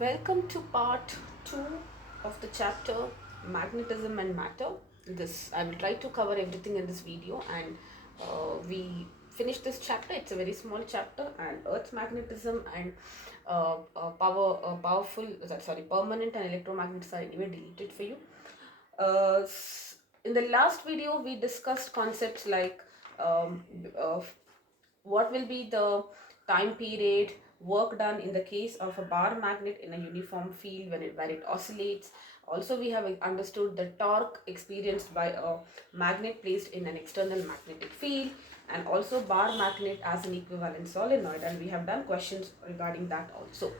Welcome to part 2 of the chapter Magnetism and Matter. This I will try to cover everything in this video, and we finish this chapter. It's a very small chapter, and Earth's magnetism and permanent and electromagnets are anyway deleted for you. In the last video, we discussed concepts like um, of what will be the time period, work done in the case of a bar magnet in a uniform field where it oscillates. Also, we have understood the torque experienced by a magnet placed in an external magnetic field, and also bar magnet as an equivalent solenoid, and we have done questions regarding that also.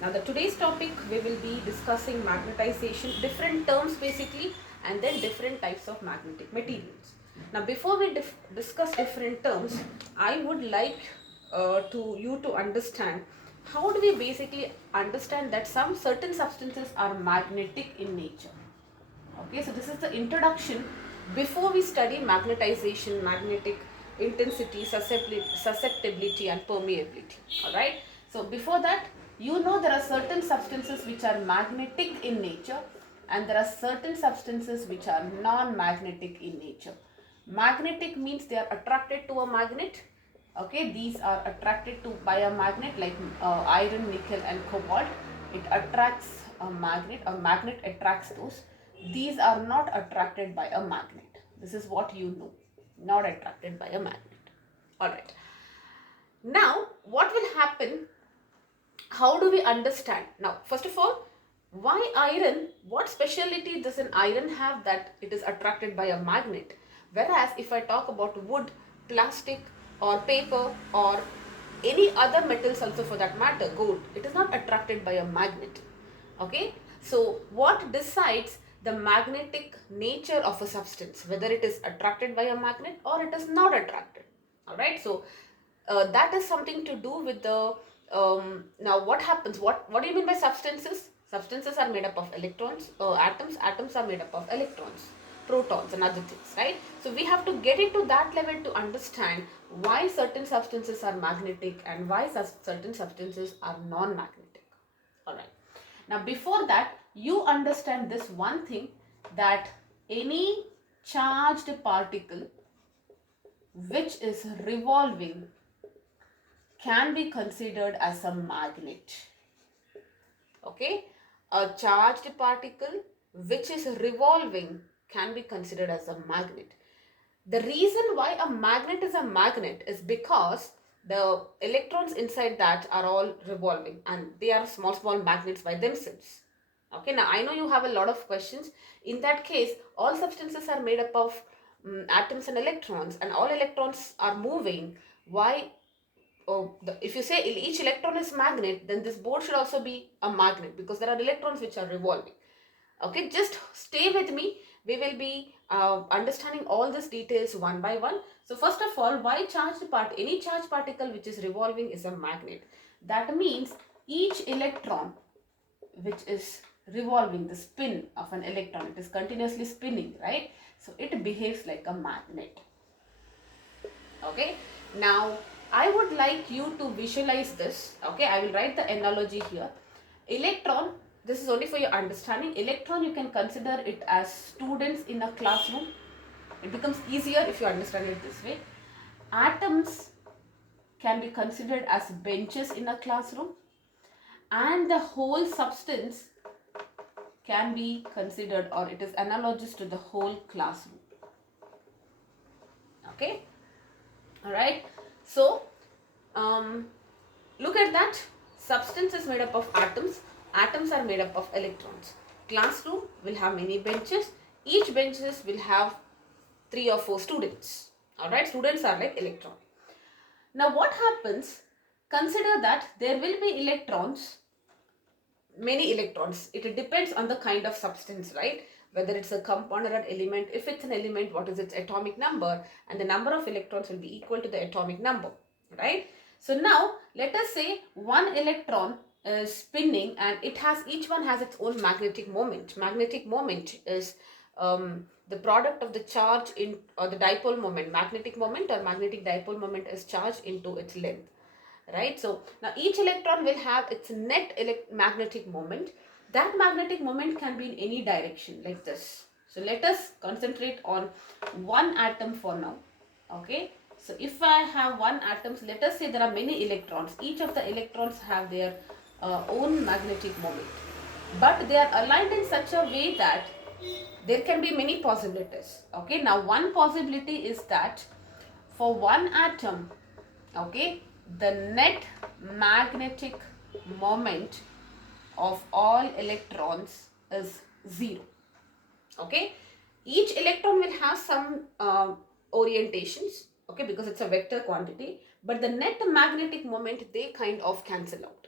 Now the today's topic, we will be discussing magnetization, different terms basically, and then different types of magnetic materials. Now before we discuss different terms, I would like to understand how do we basically understand that some certain substances are magnetic in nature. Okay, so this is the introduction before we study magnetization, magnetic intensity, susceptibility and permeability. Alright, so before that, there are certain substances which are magnetic in nature, and there are certain substances which are non-magnetic in nature. Magnetic means they are attracted to a magnet. Okay, these are attracted to by a magnet like iron, nickel and cobalt. It attracts a magnet attracts those. These are not attracted by a magnet. This is what you know, not attracted by a magnet. Alright, now what will happen? How do we understand? Now first of all, why iron? What speciality does an iron have that it is attracted by a magnet? Whereas if I talk about wood, plastic or paper or any other metals also for that matter, gold, it is not attracted by a magnet. Okay, so what decides the magnetic nature of a substance, whether it is attracted by a magnet or it is not attracted? Alright, so that is something to do with the now what happens, what do you mean by substances? Substances are made up of electrons, atoms are made up of electrons, protons and other things, right? So we have to get into that level to understand why certain substances are magnetic and why certain substances are non-magnetic. Alright, now before that, you understand this one thing, that any charged particle which is revolving can be considered as a magnet. Okay, a charged particle which is revolving can be considered as a magnet. The reason why a magnet is a magnet is because the electrons inside that are all revolving and they are small magnets by themselves. Okay, now I know you have a lot of questions. In that case, all substances are made up of atoms and electrons, and all electrons are moving. Why? If you say each electron is magnet, then this board should also be a magnet because there are electrons which are revolving. Okay, just stay with me. We will be understanding all these details one by one. So first of all, why any charged particle which is revolving is a magnet? That means each electron which is revolving, the spin of an electron, it is continuously spinning, right? So it behaves like a magnet. Okay, now I would like you to visualize this. Okay, I will write the analogy here. Electron, this is only for your understanding. Electron, you can consider it as students in a classroom. It becomes easier if you understand it this way. Atoms can be considered as benches in a classroom, and the whole substance can be considered, or it is analogous to the whole classroom. Okay, all right. So look at that. Substance is made up of atoms. Atoms are made up of electrons. Classroom will have many benches. Each benches will have 3 or 4 students. Alright, students are like electron. Now what happens? Consider that there will be electrons, many electrons. It depends on the kind of substance, right? Whether it's a compound or an element. If it's an element, what is its atomic number? And the number of electrons will be equal to the atomic number, right? So now let us say one electron is spinning and each one has its own magnetic moment. Magnetic moment is the product of the charge or the dipole moment. Magnetic moment or magnetic dipole moment is charge into its length. right? So now each electron will have its net magnetic moment. That magnetic moment can be in any direction like this. So let us concentrate on one atom for now. Okay, so if I have one atom, so let us say there are many electrons. Each of the electrons have their own magnetic moment, but they are aligned in such a way that there can be many possibilities. Okay, now one possibility is that for one atom, okay, the net magnetic moment of all electrons is 0. Okay, each electron will have some orientations, okay, because it's a vector quantity, but the net magnetic moment, they kind of cancel out.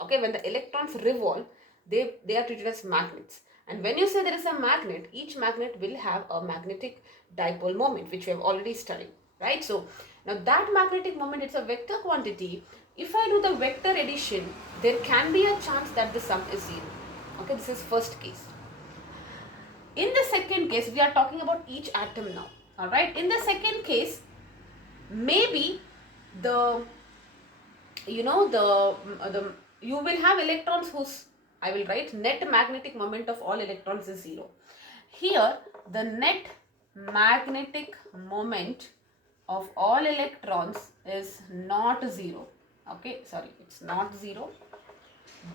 Okay, when the electrons revolve, they are treated as magnets, and when you say there is a magnet, each magnet will have a magnetic dipole moment, which we have already studied, right? So now that magnetic moment, it's a vector quantity. If I do the vector addition, there can be a chance that the sum is 0. Okay, this is first case. In the second case, we are talking about each atom now. All right. In the second case, maybe the you will have electrons whose, I will write, net magnetic moment of all electrons is 0. Here, the net magnetic moment of all electrons is not 0. Okay, sorry, it's not 0,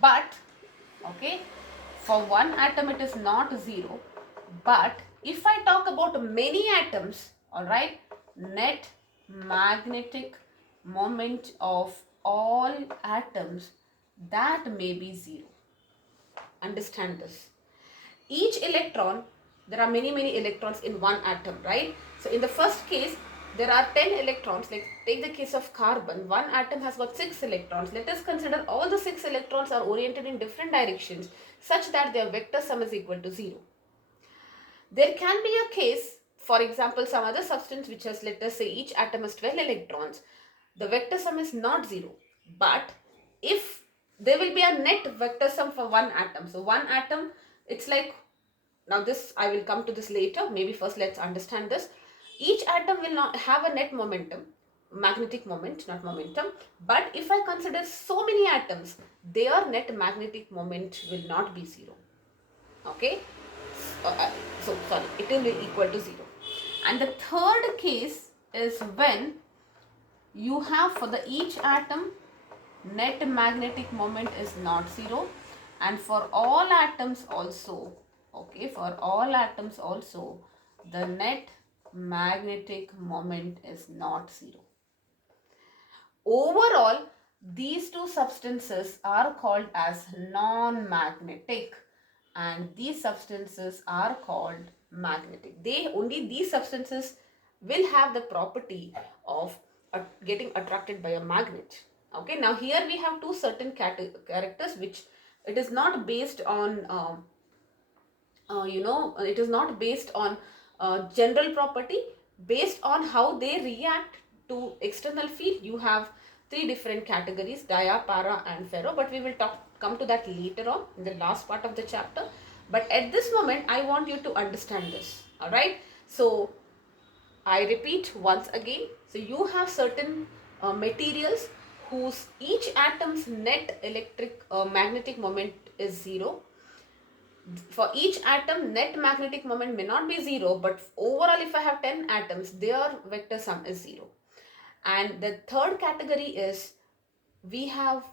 but okay, for one atom it is not 0, but if I talk about many atoms, all right, net magnetic moment of all atoms, that may be 0. Understand this. Each electron, there are many electrons in one atom, right? So in the first case, there are 10 electrons. Like take the case of carbon, one atom has got 6 electrons. Let us consider all the 6 electrons are oriented in different directions such that their vector sum is equal to 0. There can be a case, for example, some other substance which has, let us say, each atom has 12 electrons. The vector sum is not 0, but if there will be a net vector sum for one atom. So one atom, it's like, now this, I will come to this later. Maybe first let's understand this. Each atom will not have a net momentum, magnetic moment, not momentum. But if I consider so many atoms, their net magnetic moment will not be 0. Okay. So sorry, it will be equal to 0. And the third case is when you have, for the each atom, net magnetic moment is not 0, and for all atoms also, okay, for all atoms also, the net magnetic moment is not 0. Overall, these two substances are called as non-magnetic, and these substances are called magnetic. Only these substances will have the property of getting attracted by a magnet. Okay, now here we have two certain characters which it is not based on it is not based on general property, based on how they react to external field. You have three different categories: dia, para and ferro, but we will come to that later on in the last part of the chapter. But at this moment I want you to understand this. All right, so I repeat once again. So you have certain materials whose each atom's net magnetic moment is 0. For each atom, net magnetic moment may not be 0, but overall if I have 10 atoms, their vector sum is 0. And the third category is, we have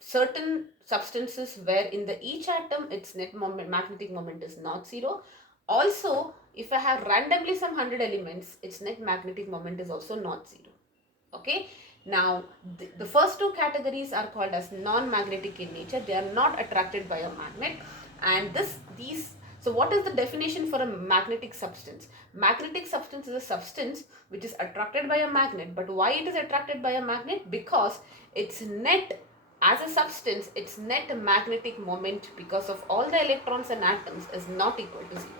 certain substances where in the each atom its net magnetic moment is not 0. Also, if I have randomly some 100 elements, its net magnetic moment is also not 0. Okay. Now, the first two categories are called as non-magnetic in nature. They are not attracted by a magnet. And so what is the definition for a magnetic substance? Magnetic substance is a substance which is attracted by a magnet. But why it is attracted by a magnet? Because its net, as a substance, its net magnetic moment because of all the electrons and atoms is not equal to 0.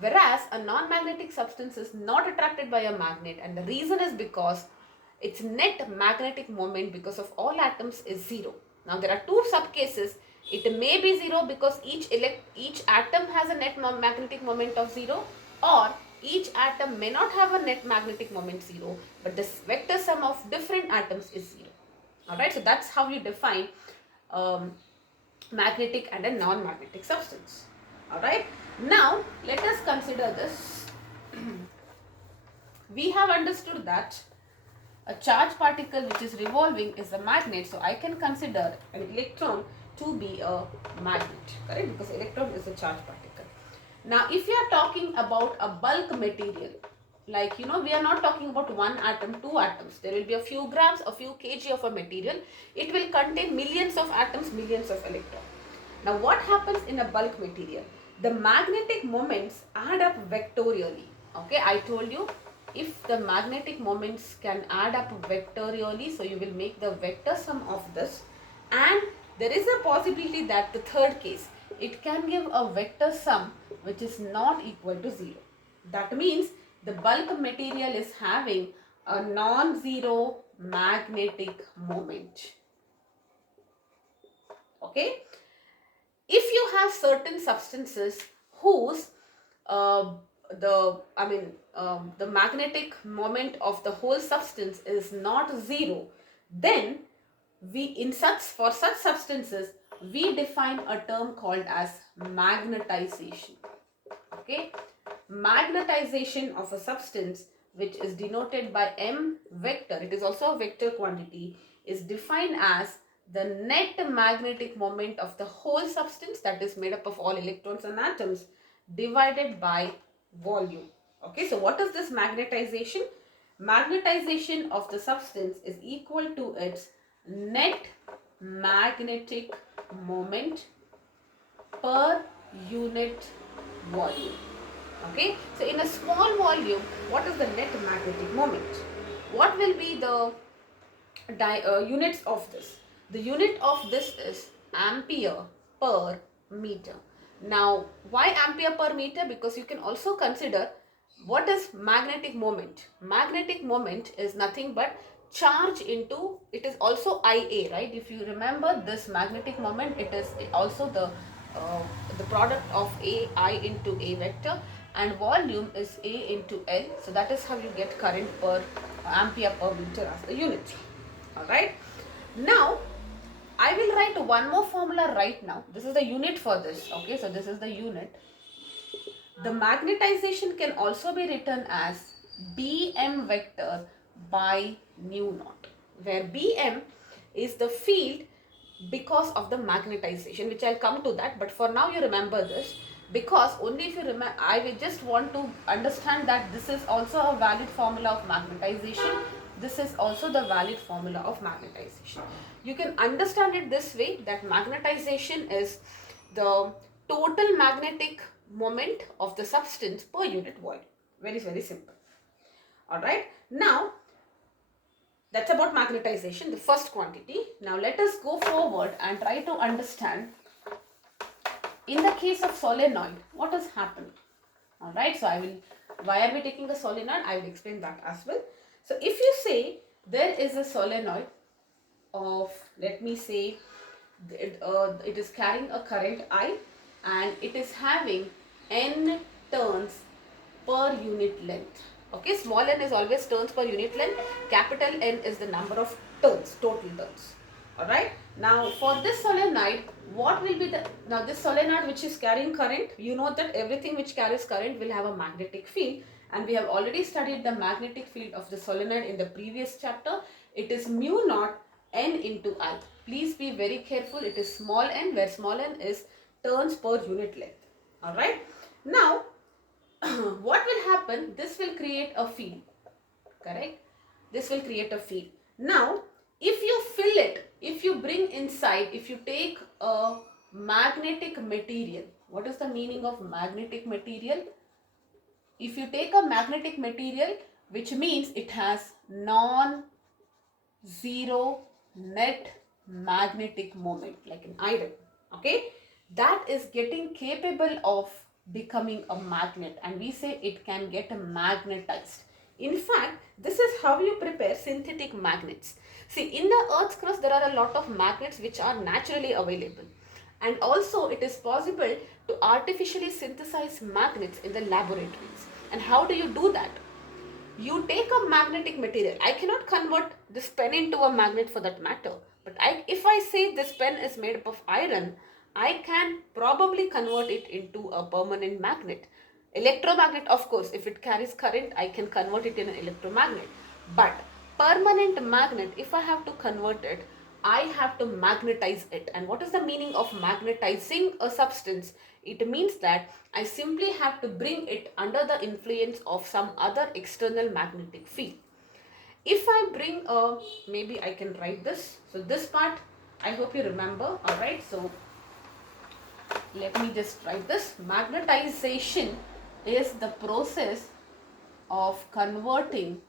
Whereas a non-magnetic substance is not attracted by a magnet, and the reason is because its net magnetic moment because of all atoms is 0. Now there are two subcases. It may be 0 because each atom has a net magnetic moment of 0, or each atom may not have a net magnetic moment 0, but the vector sum of different atoms is 0. Alright, so that's how you define magnetic and a non-magnetic substance. Alright, now let us consider this. We have understood that a charged particle which is revolving is a magnet, so I can consider an electron to be a magnet, correct? Because electron is a charged particle. Now, if you are talking about a bulk material, like we are not talking about one atom, two atoms. There will be a few grams, a few kg of a material. It will contain millions of atoms, millions of electrons. Now, what happens in a bulk material? The magnetic moments add up vectorially. Okay, I told you if the magnetic moments can add up vectorially, so you will make the vector sum of this, and there is a possibility that the third case, it can give a vector sum which is not equal to 0. That means the bulk material is having a non-zero magnetic moment. Okay. If you have certain substances whose the magnetic moment of the whole substance is not 0, then for such substances we define a term called as magnetization. Okay, magnetization of a substance, which is denoted by m vector, it is also a vector quantity, is defined as the net magnetic moment of the whole substance, that is made up of all electrons and atoms, divided by volume. Okay, so what is this magnetization? Magnetization of the substance is equal to its net magnetic moment per unit volume. Okay, so in a small volume, what is the net magnetic moment? What will be the units of this? The unit of this is ampere per meter. Now, why ampere per meter? Because you can also consider what is magnetic moment. Magnetic moment is nothing but charge into, it is also Ia, right? If you remember this magnetic moment, it is also the product of I into A vector, and volume is A into L. So that is how you get current per ampere per meter as the unit. Alright. Now, I will write one more formula right now. This is the unit for this. Okay, so this is the unit. The magnetization can also be written as Bm vector by nu naught, where Bm is the field because of the magnetization, which I'll come to that, but for now you remember this, because only if you remember, I will just want to understand that this is also a valid formula of magnetization. This is also the valid formula of magnetization. You can understand it this way, that magnetization is the total magnetic moment of the substance per unit volume. Very, very simple. Alright. Now, that's about magnetization, the first quantity. Now, let us go forward and try to understand, in the case of solenoid, what has happened. Alright. So, why are we taking a solenoid? I will explain that as well. So, if you say there is a solenoid of, let me say, it is carrying a current I, and it is having n turns per unit length. Okay, small n is always turns per unit length, capital N is the number of turns, total turns. Alright, now for this solenoid, what will be now this solenoid which is carrying current, you know that everything which carries current will have a magnetic field, and we have already studied the magnetic field of the solenoid in the previous chapter. It is mu naught n into I. Please be very careful, it is small n, where small n is turns per unit length. Alright, now what will happen? This will create a field, correct? This will create a field. Now, if you fill it, if you bring inside, if you take a magnetic material, what is the meaning of magnetic material? If you take a magnetic material, which means it has non-zero net magnetic moment, like an iron, okay? That is getting capable of becoming a magnet, and we say it can get magnetized. In fact, this is how you prepare synthetic magnets. See, in the Earth's crust, there are a lot of magnets which are naturally available. And also, it is possible to artificially synthesize magnets in the laboratories. And how do you do that? You take a magnetic material. I cannot convert this pen into a magnet for that matter. But if I say this pen is made up of iron, I can probably convert it into a permanent magnet. Electromagnet, of course, if it carries current, I can convert it in an electromagnet. But permanent magnet, if I have to convert it, I have to magnetize it. And what is the meaning of magnetizing a substance? It means that I simply have to bring it under the influence of some other external magnetic field. If I bring a, maybe I can write this. So this part, I hope you remember. Alright, so let me just write this. Magnetization is the process of converting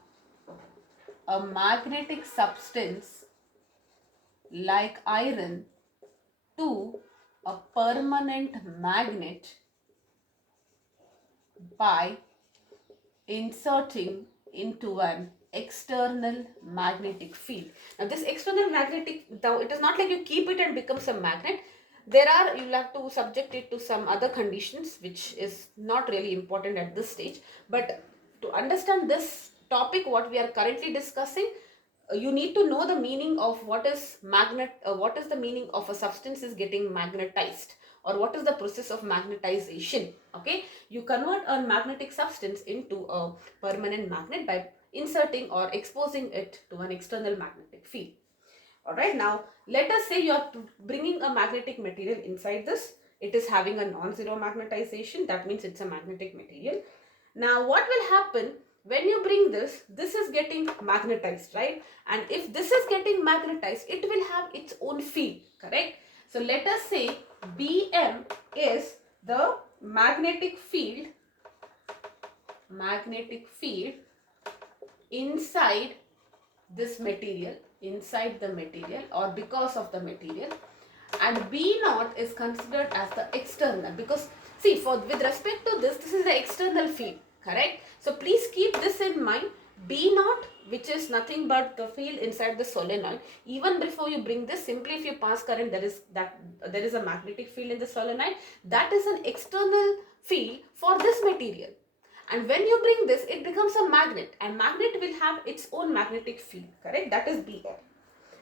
a magnetic substance like iron to a permanent magnet by inserting into an external magnetic field. Now this external magnetic, now it is not like you keep it and becomes a magnet. You'll have to subject it to some other conditions, which is not really important at this stage. But to understand this topic, what we are currently discussing, you need to know the meaning of what is the meaning of a substance is getting magnetized, or what is the process of magnetization. Okay, you convert a magnetic substance into a permanent magnet by inserting or exposing it to an external magnetic field. Alright, now let us say you are bringing a magnetic material inside this. It is having a non-zero magnetization. That means it's a magnetic material. Now what will happen when you bring this? This is getting magnetized, right? And if this is getting magnetized, it will have its own field, correct? So let us say Bm is the magnetic field inside this material, inside the material, or because of the material, and B naught is considered as the external, because see, with respect to this is the external field, correct? So please keep this in mind. B naught, which is nothing but the field inside the solenoid. Even before you bring this, simply if you pass current, there is a magnetic field in the solenoid. That is an external field for this material. And when you bring this, it becomes a magnet, and magnet will have its own magnetic field, correct? That is Bm.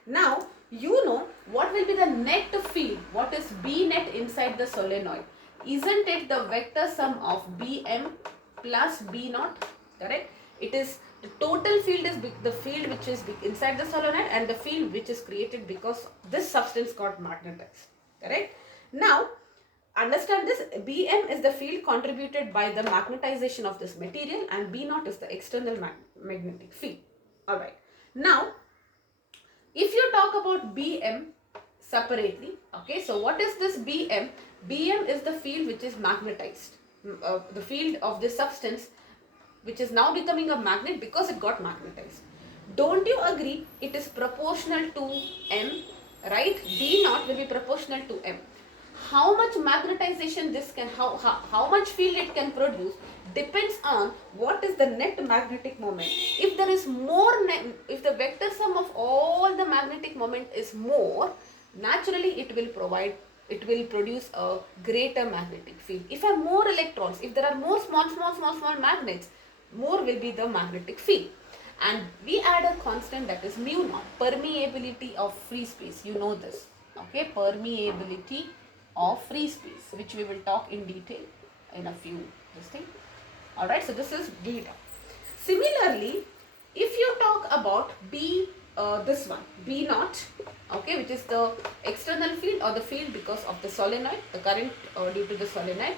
Now, you know what will be the net field. What is B net inside the solenoid? Isn't it the vector sum of Bm plus B naught, correct? It is the total field is the field which is inside the solenoid, and the field which is created because this substance got magnetized, correct? Now, understand this. Bm is the field contributed by the magnetization of this material, and B naught is the external magnetic field. Alright. Now, if you talk about Bm separately, okay, so what is this Bm? Bm is the field which is magnetized. The field of this substance which is now becoming a magnet because it got magnetized. Don't you agree it is proportional to M, right? B naught will be proportional to M. How much magnetization this can, how much field it can produce depends on what is the net magnetic moment. If there is more, if the vector sum of all the magnetic moment is more, naturally it will produce a greater magnetic field. If I have more electrons, if there are more small magnets, more will be the magnetic field. And we add a constant, that is mu naught, permeability of free space. You know this, okay? Permeability of free space, which we will talk in detail in a few this thing. Alright, so this is B naught. Similarly, if you talk about this one, B naught, okay, which is the external field or the field because of the solenoid, the current due to the solenoid,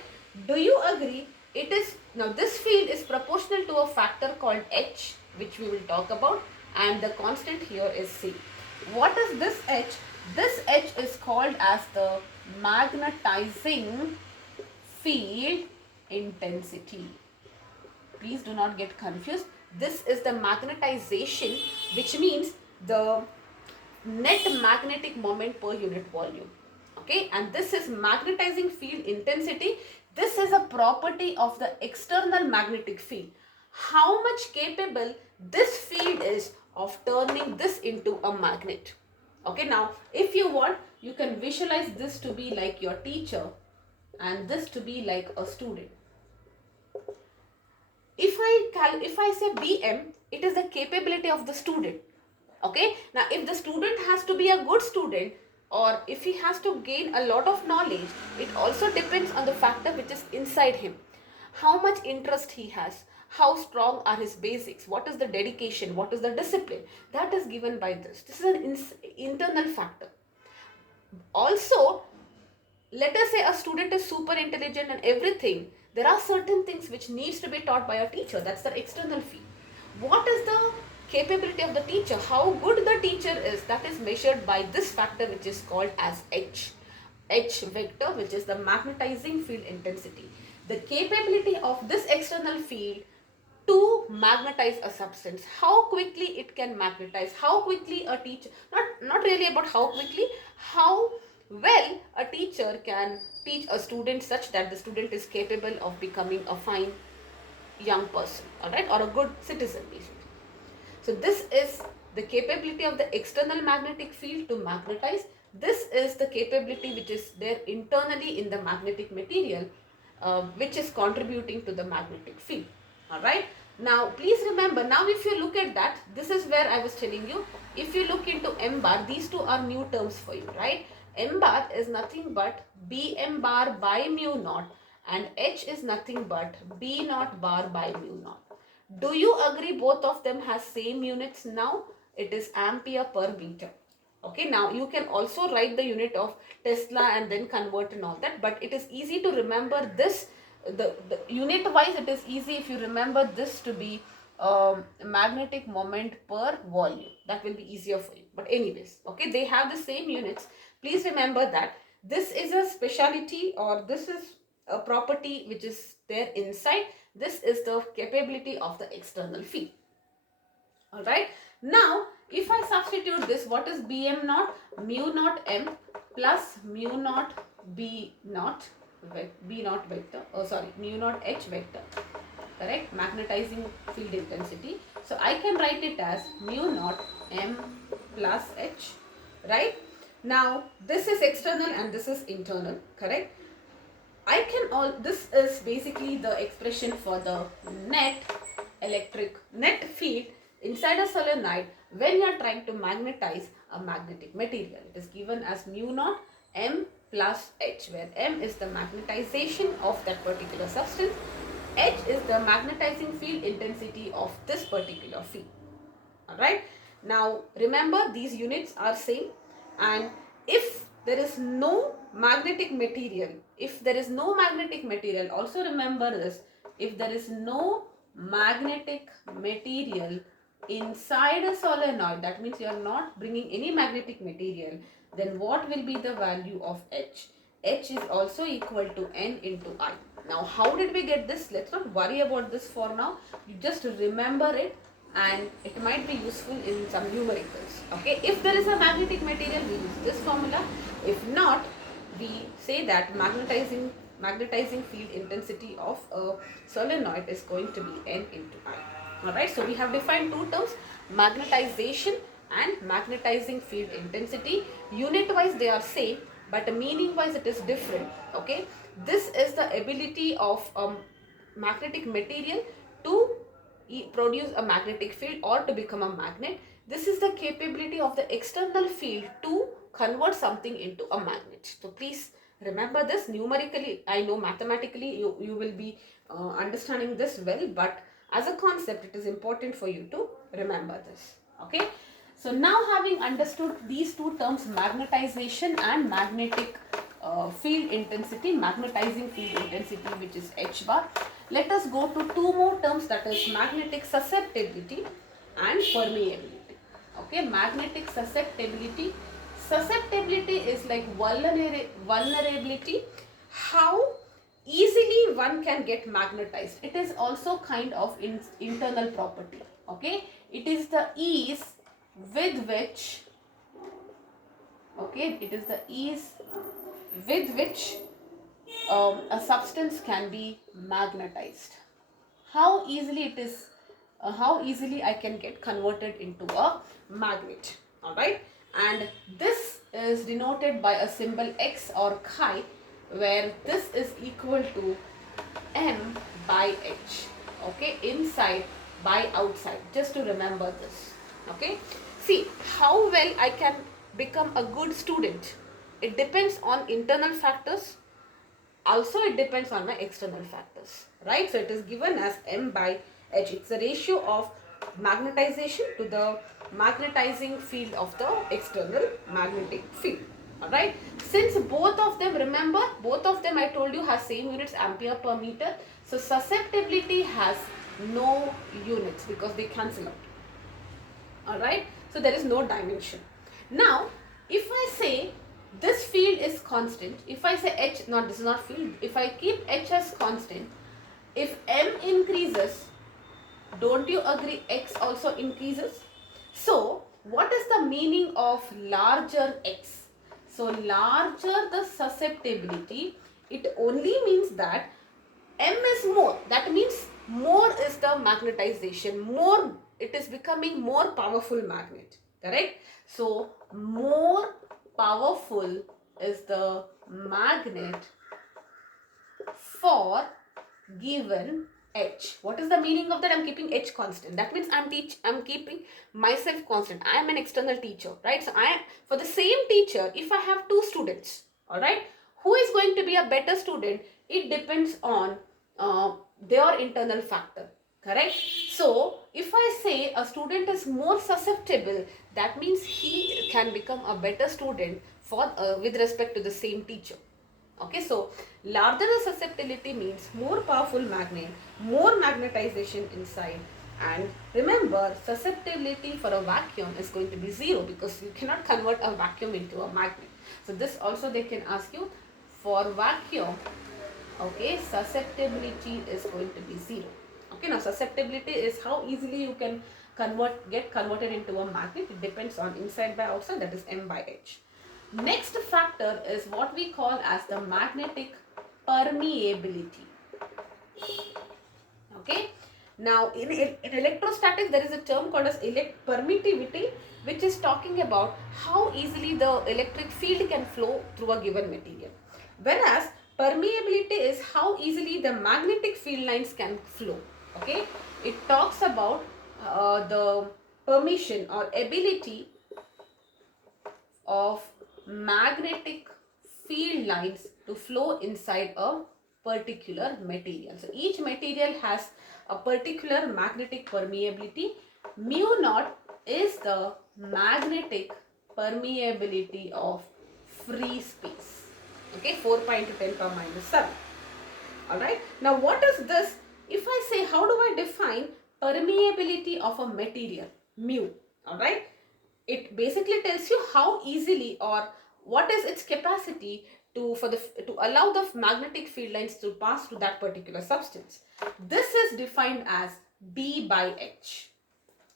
do you agree it is, now this field is proportional to a factor called H, which we will talk about, and the constant here is C. What is this H? This H is called as the magnetizing field intensity. Please do not get confused. This is the magnetization, which means the net magnetic moment per unit volume. Okay, and this is magnetizing field intensity. This is a property of the external magnetic field. How much capable this field is of turning this into a magnet. Okay, now if you want, you can visualize this to be like your teacher and this to be like a student. if I say BM, it is the capability of the student. Okay, now if the student has to be a good student, or if he has to gain a lot of knowledge, it also depends on the factor which is inside him. How much interest he has, how strong are his basics, what is the dedication, what is the discipline, that is given by this. This is an internal factor. Also, let us say a student is super intelligent and everything, there are certain things which needs to be taught by a teacher. That's the external fee. What is the capability of the teacher, how good the teacher is, that is measured by this factor which is called as H vector, which is the magnetizing field intensity. The capability of this external field to magnetize a substance, how quickly it can magnetize, how quickly a teacher, not really about how quickly, how well a teacher can teach a student such that the student is capable of becoming a fine young person, all right, or a good citizen basically. So this is the capability of the external magnetic field to magnetize. This is the capability which is there internally in the magnetic material, which is contributing to the magnetic field. All right. Now, please remember, now if you look at that, this is where I was telling you, if you look into M bar, these two are new terms for you, right? M bar is nothing but Bm bar by mu naught, and H is nothing but B naught bar by mu naught. Do you agree both of them has same units now? It is ampere per meter. Okay, now you can also write the unit of Tesla and then convert and all that, but it is easy to remember this, the unit wise it is easy if you remember this to be magnetic moment per volume. That will be easier for you. But anyways, okay, they have the same units. Please remember that this is a speciality, or this is a property which is there inside. This is the capability of the external field. All right. Now, if I substitute this, what is Bm naught? Mu naught M plus mu naught B naught vector. Oh, sorry, mu naught H vector. Correct? Magnetizing field intensity. So I can write it as mu naught M plus H. Right? Now, this is external and this is internal. Correct? This is basically the expression for the net field inside a solenoid when you are trying to magnetize a magnetic material. It is given as mu naught M plus H, where M is the magnetization of that particular substance, H is the magnetizing field intensity of this particular field. Alright. Now remember, these units are same, and if there is no magnetic material, also remember this, if there is no magnetic material inside a solenoid, that means you are not bringing any magnetic material, then what will be the value of H? H is also equal to N into I. Now how did we get this? Let's not worry about this for now. You just remember it, and it might be useful in some numericals. Okay, if there is a magnetic material, we use this formula. If not, we say that magnetizing field intensity of a solenoid is going to be N into I. Alright, so we have defined two terms, magnetization and magnetizing field intensity. Unit wise they are same, but meaning wise it is different. Okay, this is the ability of magnetic material to produce a magnetic field or to become a magnet. This is the capability of the external field to convert something into a magnet. So please remember this. Numerically, I know mathematically you will be understanding this well, but as a concept it is important for you to remember this. Okay. So now, having understood these two terms, magnetization and magnetic field intensity, magnetizing field intensity, which is H bar, let us go to two more terms, that is magnetic susceptibility and permeability. Okay, magnetic susceptibility. Susceptibility is like vulnerability, how easily one can get magnetized. It is also kind of internal property. Okay, it is the ease with which, a substance can be magnetized. How easily I can get converted into a magnet. Alright, and this is denoted by a symbol X or chi, where this is equal to M by H. Okay, inside by outside. Just to remember this. Okay, see how well I can become a good student. It depends on internal factors. Also, it depends on my external factors, right? So it is given as M by H. It's the ratio of magnetization to the magnetizing field of the external magnetic field. Alright, since both of them, remember, both of them I told you has same units, ampere per meter. So susceptibility has no units because they cancel out. Alright, so there is no dimension. Now, if I say this field is constant, if I say H, not this is not field, if I keep H as constant, if M increases, don't you agree X also increases? So, what is the meaning of larger X? So, larger the susceptibility, it only means that M is more. That means more is the magnetization. More, it is becoming more powerful magnet. Correct? So, more powerful is the magnet for given H. What is the meaning of that? I'm keeping H constant. That means I'm keeping myself constant. I am an external teacher, right? So for the same teacher, if I have two students, all right, who is going to be a better student? It depends on their internal factor. Correct? So if I say a student is more susceptible, that means he can become a better student for with respect to the same teacher. Okay, so larger the susceptibility means more powerful magnet, more magnetization inside. And remember, susceptibility for a vacuum is going to be 0 because you cannot convert a vacuum into a magnet. So this also they can ask you for vacuum. Okay, susceptibility is going to be 0. Okay, now susceptibility is how easily you can get converted into a magnet. It depends on inside by outside, that is M by H. Next factor is what we call as the magnetic permeability. Okay. Now in electrostatics there is a term called as permittivity, which is talking about how easily the electric field can flow through a given material. Whereas permeability is how easily the magnetic field lines can flow. Okay. It talks about the permission or ability of magnetic field lines to flow inside a particular material. So each material has a particular magnetic permeability. Mu naught is the magnetic permeability of free space. Okay, 4 pi into 10 power minus 7. Alright, now what is this? If I say, how do I define permeability of a material? Mu. Alright, it basically tells you how easily or what is its capacity to allow the magnetic field lines to pass through that particular substance. This is defined as B by H.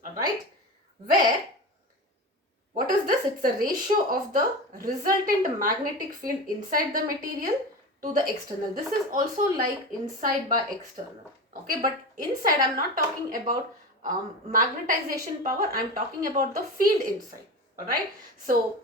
Alright, where what is this? It's the ratio of the resultant magnetic field inside the material to the external. This is also like inside by external. Okay, but inside I'm not talking about magnetization power. I'm talking about the field inside. Alright, so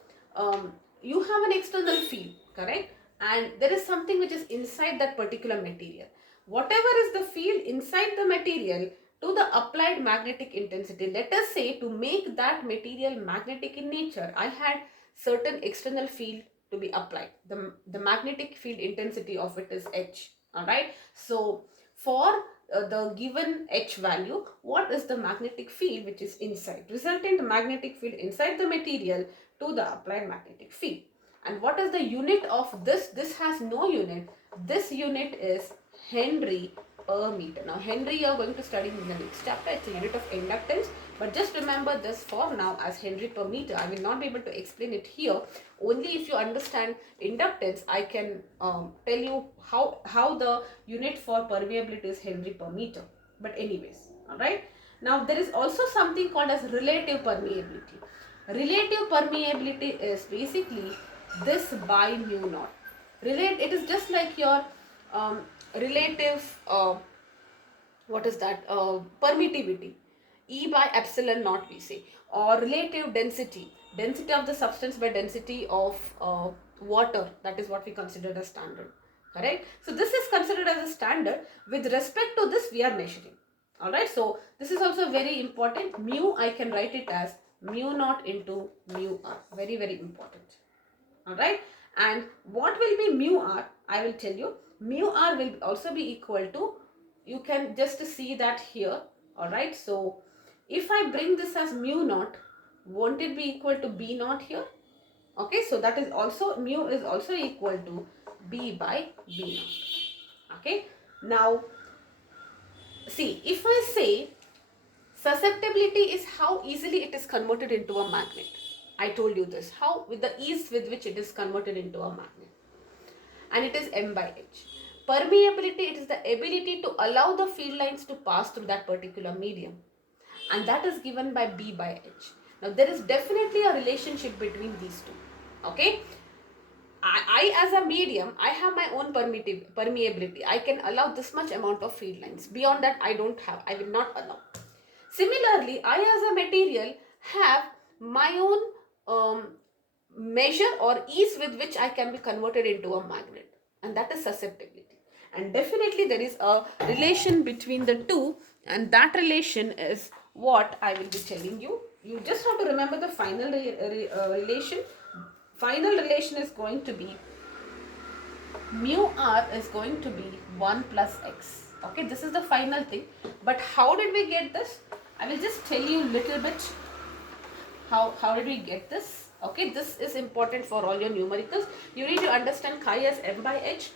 you have an external field, correct? And there is something which is inside that particular material. Whatever is the field inside the material to the applied magnetic intensity, let us say to make that material magnetic in nature, I had certain external field to be applied. The magnetic field intensity of it is H. Alright, so for the given H value, what is the magnetic field which is inside? Resultant magnetic field inside the material to the applied magnetic field. And what is the unit of this? This has no unit. This unit is Henry per meter. Now Henry you are going to study in the next chapter. It's a unit of inductance. But just remember this for now as Henry per meter. I will not be able to explain it here. Only if you understand inductance, I can tell you how the unit for permeability is Henry per meter. But anyways, alright. Now there is also something called as relative permeability. Relative permeability is basically this by mu naught. It is just like your relative, what is that, permittivity, E by epsilon naught we say, or relative density of the substance by density of water. That is what we consider as standard, correct? So this is considered as a standard. With respect to this we are measuring, Alright, so this is also very important. Mu, I can write it as mu naught into mu r. Very, very important. Alright, and what will be mu r? I will tell you. Mu r will also be equal to, you can just see that here. Alright, so if I bring this as mu naught, won't it be equal to b naught here? Okay, so that is also, mu is also equal to b by b naught. Okay, now see, if I say susceptibility is how easily it is converted into a magnet. I told you this, how with the ease with which it is converted into a magnet. And it is m by h. Permeability, it is the ability to allow the field lines to pass through that particular medium. And that is given by b by h. Now there is definitely a relationship between these two. Okay. I as a medium, I have my own permeability. I can allow this much amount of field lines. Beyond that, I will not allow. Similarly, I as a material have my own measure or ease with which I can be converted into a magnet, and that is susceptibility. And definitely there is a relation between the two, and that relation is what I will be telling you. You just have to remember the final relation. Final relation is going to be mu r is going to be 1 plus x. Okay, this is the final thing. But how did we get this? I will just tell you a little bit how did we get this. Okay, this is important for all your numericals. You need to understand chi as m by h,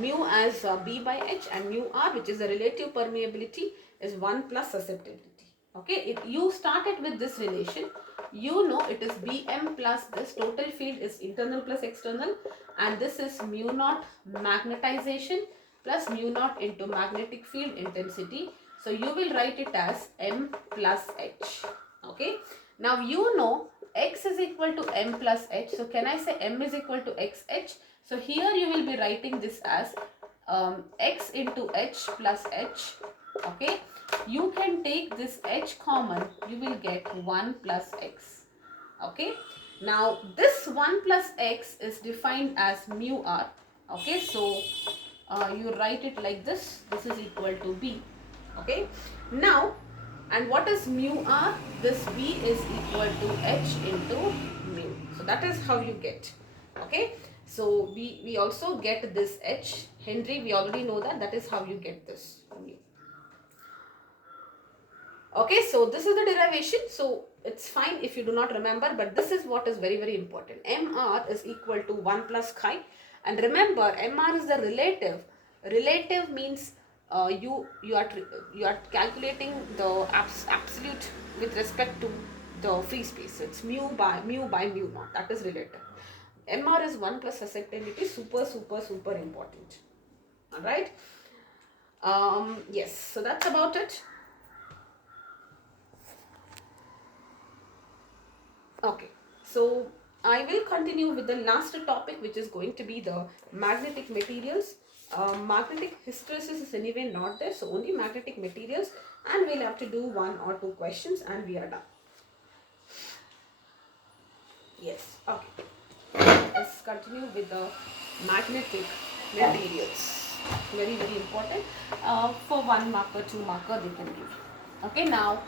mu as b by h, and mu r, which is the relative permeability, is 1 plus susceptibility. Okay, you started with this relation. You know it is Bm plus this total field is internal plus external, and this is mu naught magnetization plus mu naught into magnetic field intensity. So you will write it as m plus h. Okay. Now you know x is equal to m plus h. So can I say m is equal to xh? So here you will be writing this as x into h plus h. Okay. You can take this h common. You will get 1 plus x. Okay. Now this 1 plus x is defined as mu r. Okay. So you write it like this. This is equal to b. Okay. Now, and what is mu r? This b is equal to h into mu. So that is how you get. Okay. So we also get this h. Henry, we already know that. That is how you get this mu. Okay, so this is the derivation. So it's fine if you do not remember, but this is what is very, very important. Mr is equal to 1 plus chi. And remember, Mr is the relative. Relative means you are calculating the absolute with respect to the free space. So it's mu by mu naught. That is relative. Mr is 1 plus susceptibility. Super, super, super important. Alright. Yes, so that's about it. Okay, so I will continue with the last topic, which is going to be the magnetic materials. Magnetic hysteresis is anyway not there, so only magnetic materials, and we'll have to do 1 or 2 questions and we are done. Yes, okay. Let's continue with the magnetic materials. Very, very important. For 1 marker, 2 marker they can give. Okay, now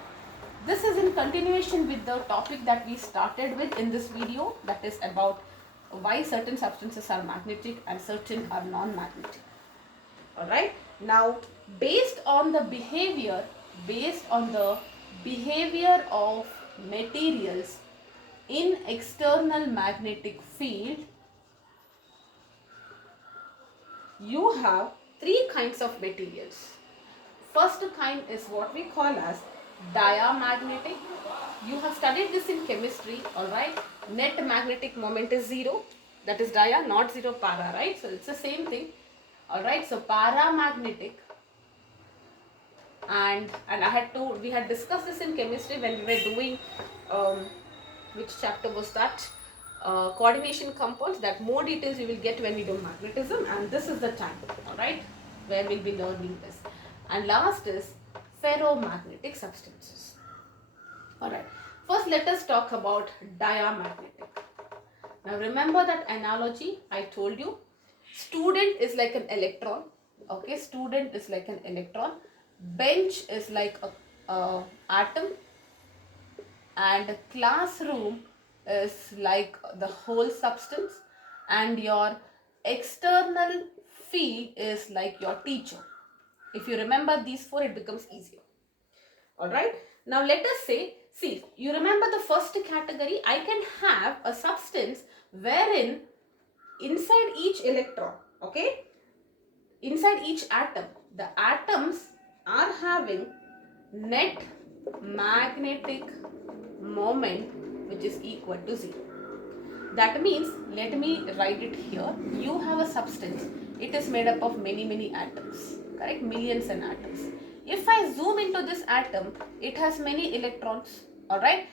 this is in continuation with the topic that we started with in this video, that is about why certain substances are magnetic and certain are non-magnetic. Alright, now based on the behavior of materials in external magnetic field, you have 3 kinds of materials. First kind is what we call as diamagnetic. You have studied this in chemistry, alright. Net magnetic moment is 0. That is dia, not 0 para, right? So it's the same thing. Alright, so paramagnetic. And we had discussed this in chemistry when we were doing, which chapter was that? Coordination compounds. That more details we will get when we do magnetism, and this is the time, alright, where we'll be learning this. And last is ferromagnetic substances. Alright, first let us talk about diamagnetic. Now remember that analogy I told you. Student is like an electron. Okay, student is like an electron. bench is like a atom, and classroom is like the whole substance, and your external field is like your teacher. If you remember these four, it becomes easier. Alright. Now let us say, see, you remember the first category, I can have a substance wherein inside each electron, okay, inside each atom, the atoms are having net magnetic moment which is equal to 0. That means, let me write it here. You have a substance. It is made up of many atoms, correct? Millions and atoms. If I zoom into this atom, it has many electrons, alright?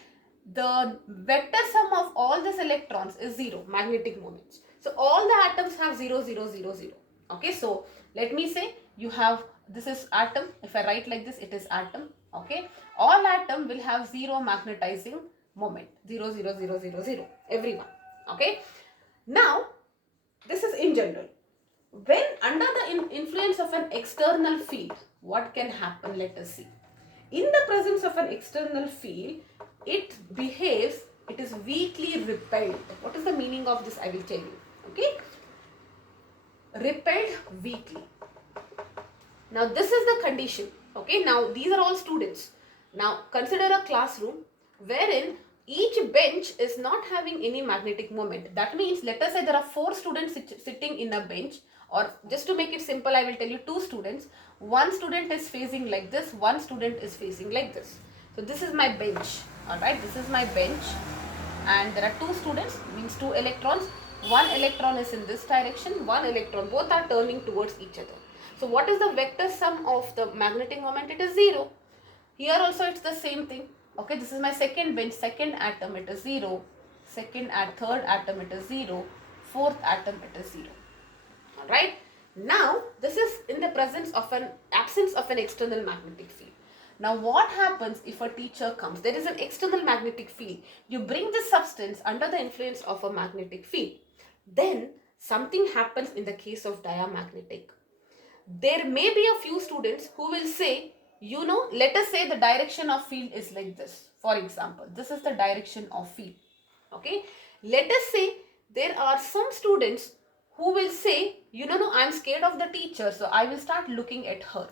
The vector sum of all these electrons is 0, magnetic moments. So all the atoms have 0, 0, 0, 0. Okay, so let me say you have, this is atom. If I write like this, it is atom. Okay, all atom will have 0 magnetizing moment, 0, 0, 0, 0, 0, everyone. Okay, now this is in general. When under the influence of an external field, what can happen? Let us see. In the presence of an external field, it behaves, it is weakly repelled. What is the meaning of this? I will tell you. Okay, repelled weakly. Now this is the condition. Okay, now these are all students. Now consider a classroom wherein each bench is not having any magnetic moment. That means, let us say there are 4 students sitting in a bench, or just to make it simple, I will tell you 2 students. One student is facing like this, one student is facing like this. So this is my bench. Alright, this is my bench, and there are 2 students, means 2 electrons. One electron is in this direction, one electron, both are turning towards each other. So what is the vector sum of the magnetic moment? It is 0. Here also it's the same thing. Okay, this is my second bench, second atom, it is 0. Third atom, it is 0. Fourth atom, it is 0. Alright. Now, this is in the presence of an absence of an external magnetic field. Now, what happens if a teacher comes? There is an external magnetic field. You bring this substance under the influence of a magnetic field. Then, something happens in the case of diamagnetic. There may be a few students who will say, you know, let us say the direction of field is like this. For example, this is the direction of field. Okay. Let us say there are some students who will say, you know, no, I am scared of the teacher, so I will start looking at her.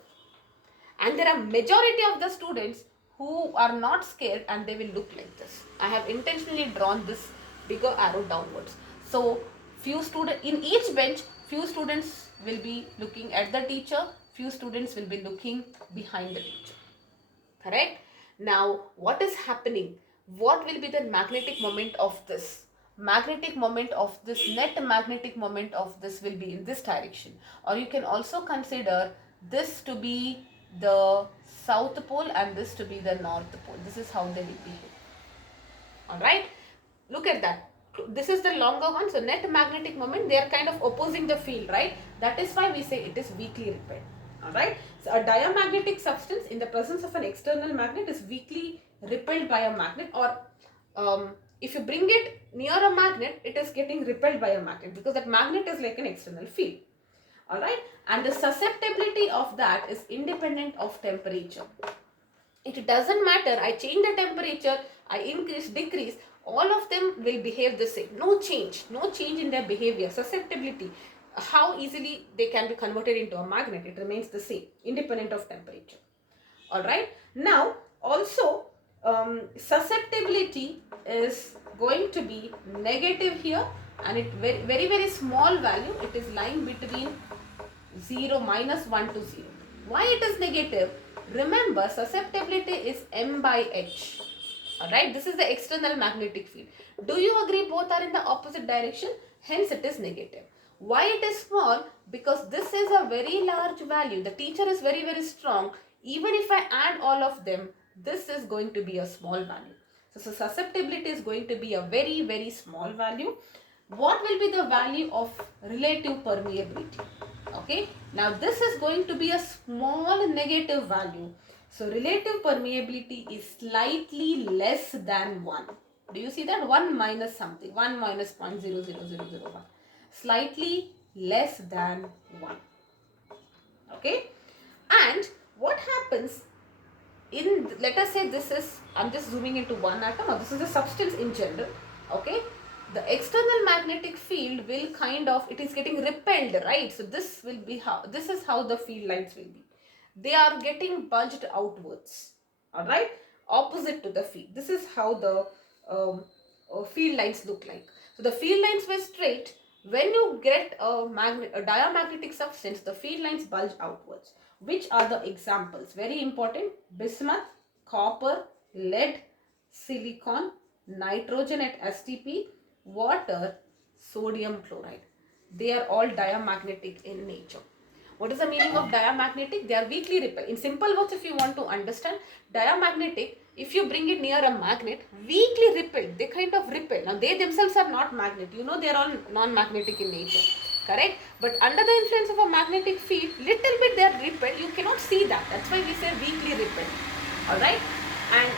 And there are majority of the students who are not scared and they will look like this. I have intentionally drawn this bigger arrow downwards. So few students in each bench, few students will be looking at the teacher, few students will be looking behind the teacher. Correct? Now what is happening? What will be the magnetic moment of this? Magnetic moment of this, net magnetic moment of this will be in this direction. Or you can also consider this to be the south pole and this to be the north pole. This is how they will behave. Alright, look at that. This is the longer one. So net magnetic moment, they are kind of opposing the field, right? That is why we say it is weakly repelled. Alright, so a diamagnetic substance in the presence of an external magnet is weakly repelled by a magnet, or if you bring it near a magnet, it is getting repelled by a magnet because that magnet is like an external field. Alright, and the susceptibility of that is independent of temperature. It doesn't matter, I change the temperature, I increase, decrease, all of them will behave the same. No change in their behavior. Susceptibility, how easily they can be converted into a magnet, it remains the same, independent of temperature. Alright, now also susceptibility is going to be negative here, and it very small value, it is lying between 0 minus 1 to 0. Why it is negative? Remember, susceptibility is m by h. Alright, this is the external magnetic field. Do you agree both are in the opposite direction? Hence it is negative. Why it is small? Because this is a very large value. The teacher is very strong. Even if I add all of them, this is going to be a small value. So susceptibility is going to be a very small value. What will be the value of relative permeability? Okay, now this is going to be a small negative value. So relative permeability is slightly less than 1. Do you see that? 1 minus something, 1 minus 0.00001. Slightly less than 1. Okay, and what happens in, let us say this is, I'm just zooming into one atom, or this is a substance in general, okay, the external magnetic field will kind of, it is getting repelled, right? So this will be how, this is how the field lines will be. They are getting bulged outwards, all right, opposite to the field. This is how the field lines look like. So the field lines were straight. When you get a diamagnetic substance, the field lines bulge outwards. Which are the examples? Very important: bismuth, copper, lead, silicon, nitrogen at STP, water, sodium chloride. They are all diamagnetic in nature. What is the meaning of diamagnetic? They are weakly repelled. In simple words, if you want to understand, diamagnetic, if you bring it near a magnet, weakly repelled. They kind of repel. Now, they themselves are not magnet. You know, they are all non-magnetic in nature. Correct? But under the influence of a magnetic field, little bit they are repelled. You cannot see that. That's why we say weakly repelled. Alright? And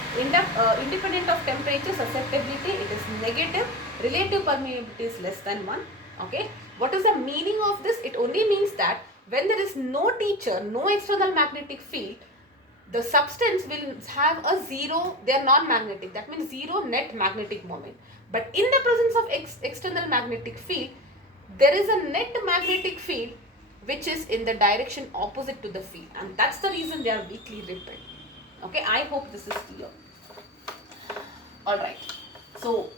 independent of temperature, susceptibility, it is negative. Relative permeability is less than 1. Okay? What is the meaning of this? It only means that when there is no teacher, no external magnetic field, the substance will have a zero, they are non-magnetic. That means zero net magnetic moment. But in the presence of external magnetic field, there is a net magnetic field which is in the direction opposite to the field. And that's the reason they are weakly repelled. Okay, I hope this is clear. Alright. So,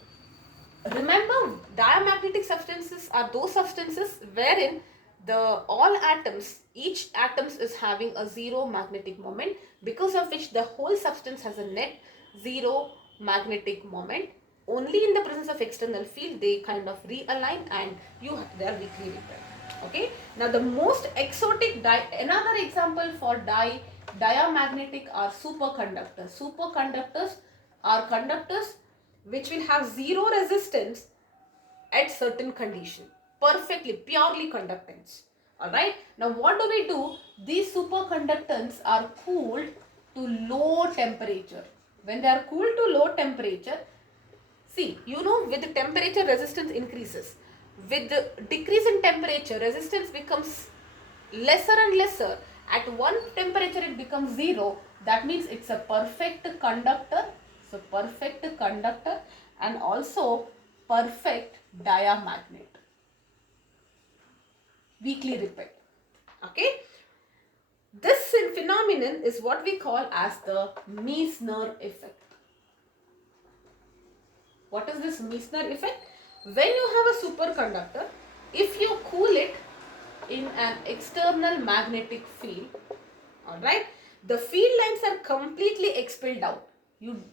remember, diamagnetic substances are those substances wherein all atoms, each atom is having a zero magnetic moment, because of which the whole substance has a net zero magnetic moment. Only in the presence of external field they kind of realign and they are weakly repelled. Okay. Now the most exotic another example for diamagnetic are superconductors. Superconductors are conductors which will have zero resistance at certain condition, perfectly, purely conductance. Alright, now what do we do? These superconductants are cooled to low temperature. When they are cooled to low temperature, see, you know, with the temperature resistance increases. With the decrease in temperature, resistance becomes lesser and lesser. At one temperature it becomes zero. That means it's a perfect conductor. So perfect conductor and also perfect diamagnet. Weakly repelled. Okay. This phenomenon is what we call as the Meissner effect. What is this Meissner effect? When you have a superconductor, if you cool it in an external magnetic field, alright, the field lines are completely expelled out.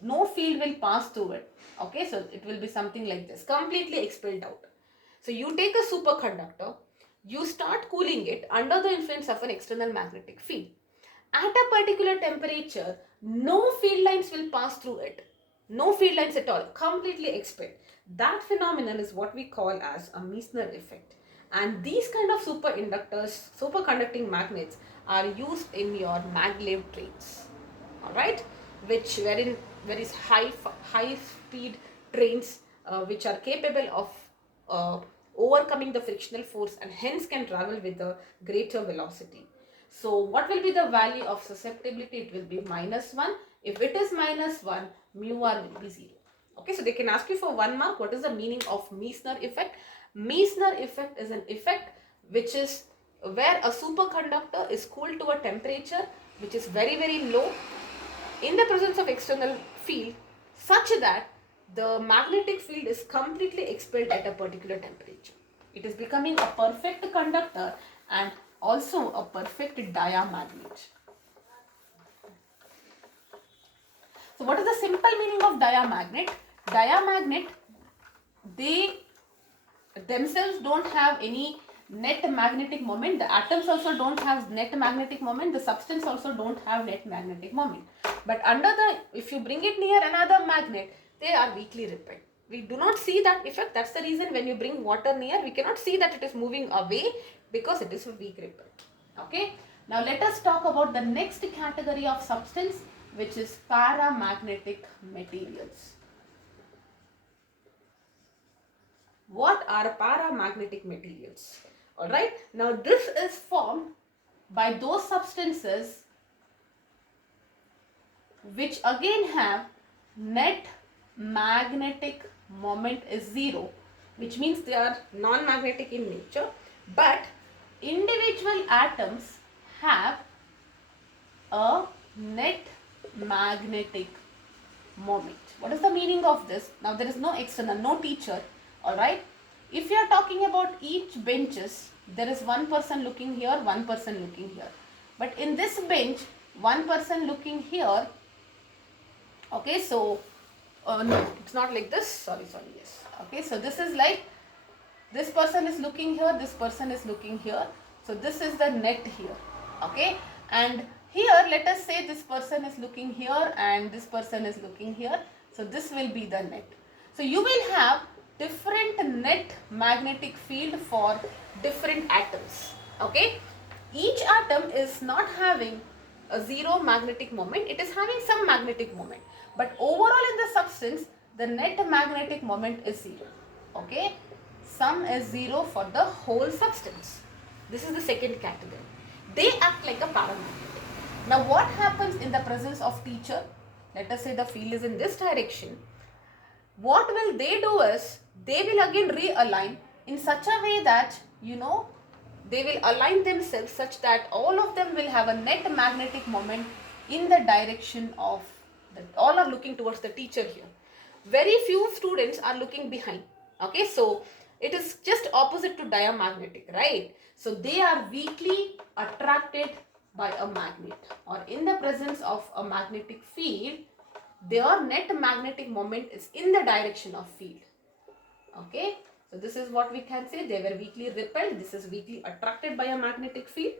No field will pass through it. Okay, so it will be something like this, completely expelled out. So you take a superconductor, you start cooling it under the influence of an external magnetic field. At a particular temperature, no field lines will pass through it. No field lines at all, completely expelled. That phenomenon is what we call as a Meissner effect. And these kind of superinductors, superconducting magnets are used in your maglev trains. Alright, wherein there is high speed trains which are capable of overcoming the frictional force and hence can travel with a greater velocity. So what will be the value of susceptibility? It will be -1. If it is -1, mu r will be 0. Okay, so they can ask you for 1 mark. What is the meaning of Meissner effect? Meissner effect is an effect which is where a superconductor is cooled to a temperature which is very, very low in the presence of external field such that the magnetic field is completely expelled at a particular temperature. It is becoming a perfect conductor and also a perfect diamagnet. So what is the simple meaning of diamagnet? Diamagnet, they themselves don't have any net magnetic moment. The atoms also don't have net magnetic moment. The substance also don't have net magnetic moment. But if you bring it near another magnet, they are weakly repelled. We do not see that effect. That's the reason when you bring water near, we cannot see that it is moving away because it is a weak repel. Okay. Now let us talk about the next category of substance, which is paramagnetic materials. What are paramagnetic materials? Alright, now this is formed by those substances which again have net magnetic moment is 0, which means they are non-magnetic in nature, but individual atoms have a net magnetic moment. What is the meaning of this? Now there is no external, no teacher, alright. If you are talking about each benches, there is one person looking here, one person looking here. But in this bench, one person looking here, okay, so no, it's not like this, sorry, yes. Okay, so this is like, this person is looking here, this person is looking here. So this is the net here, okay. And here, let us say this person is looking here and this person is looking here. So this will be the net. So you will have different net magnetic field for different atoms, okay. Each atom is not having a 0 magnetic moment, it is having some magnetic moment. But overall in the substance, the net magnetic moment is 0, okay. Sum is 0 for the whole substance. This is the second category. They act like a paramagnetic. Now what happens in the presence of teacher? Let us say the field is in this direction. What will they do is, they will again realign in such a way that, they will align themselves such that all of them will have a net magnetic moment in the direction of, all are looking towards the teacher here. Very few students are looking behind, okay. So it is just opposite to diamagnetic, right? So they are weakly attracted by a magnet, or in the presence of a magnetic field, their net magnetic moment is in the direction of field, okay. So this is what we can say, they were weakly repelled, this is weakly attracted by a magnetic field.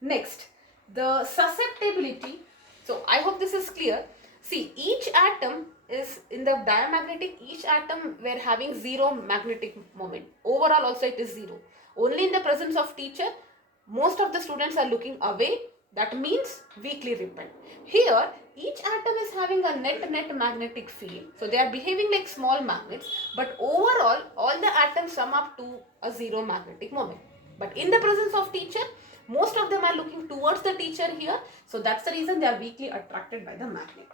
Next, the susceptibility. So I hope this is clear. See, each atom is in the diamagnetic, each atom were having 0 magnetic moment. Overall also it is 0. Only in the presence of teacher, most of the students are looking away. That means weakly repelled. Here, each atom is having a net magnetic field. So they are behaving like small magnets. But overall, all the atoms sum up to a 0 magnetic moment. But in the presence of teacher, most of them are looking towards the teacher here. So that's the reason they are weakly attracted by the magnet.